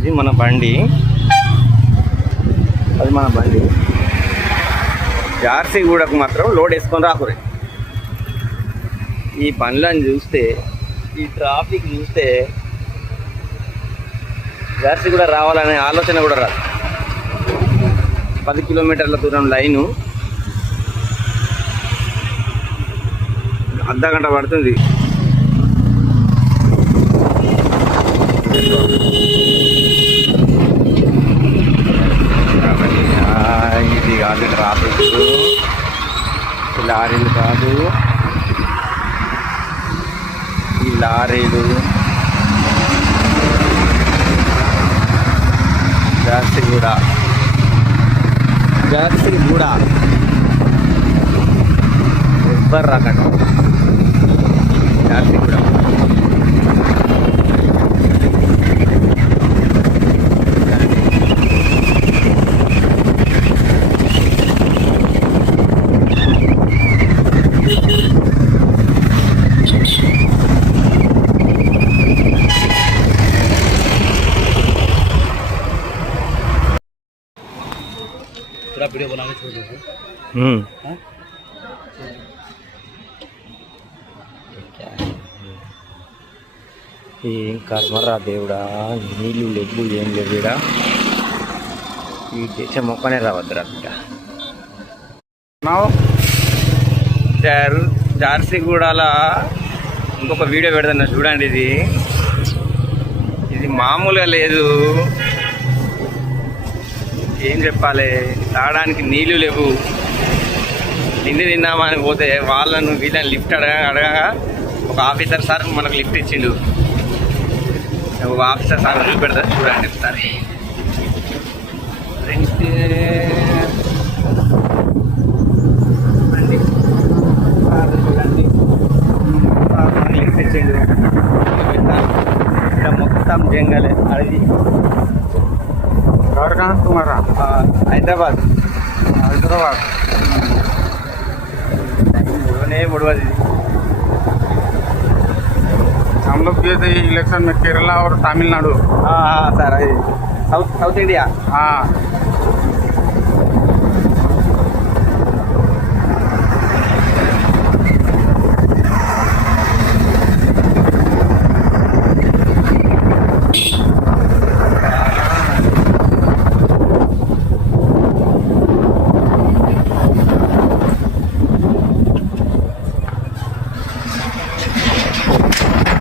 ఇది మన బండి, అది మన బండి. జార్సిగూడకు మాత్రం లోడ్ వేసుకొని రాకురే. ఈ పనులను చూస్తే, ఈ ట్రాఫిక్ చూస్తే జార్సిగూడ రావాలనే ఆలోచన కూడా రాదు. 10 కిలోమీటర్ల దూరం లైను, అర్ధగంట పడుతుంది. ఇది కాదు ట్రాఫిక్, లారీలు కాదు, ఈ లారీలు. జార్సిగూడ ఎవ్వరు రాకండి. జార్సిగూడ वीडियो बना के छोड़ दो। ఏం కర్మరా దేవుడా, నీళ్ళు లెగ్గు ఏం లేవుడా. ఈ దేశం మొక్కనే రావద్దురా బిడ్డ. జార్సిగూడల ఇంకొక వీడియో పెడతాను చూడండి. ఇది మామూలుగా లేదు. ఏం చెప్పాలి, తాగడానికి నీళ్ళు లేవు. తిండి తిందామని పోతే వాళ్ళను వీళ్ళని లిఫ్ట్ అడగగా ఒక ఆఫీసర్ సార్ మనకు లిఫ్ట్ ఇచ్చిండు. ఒక ఆఫీసర్ సార్ చూపెడతా చూడండి ఒకసారి. చూడండి, లిఫ్ట్ ఇచ్చిండు. ఇక్కడ మొత్తం జంగలే, అడవి. और कहाँ तुम्हारा? हैदराबाद मुड़वादी। हम लोग गए थे इलेक्शन में केरला और तमिलनाडु। हाँ सर, साउथ इंडिया। हाँ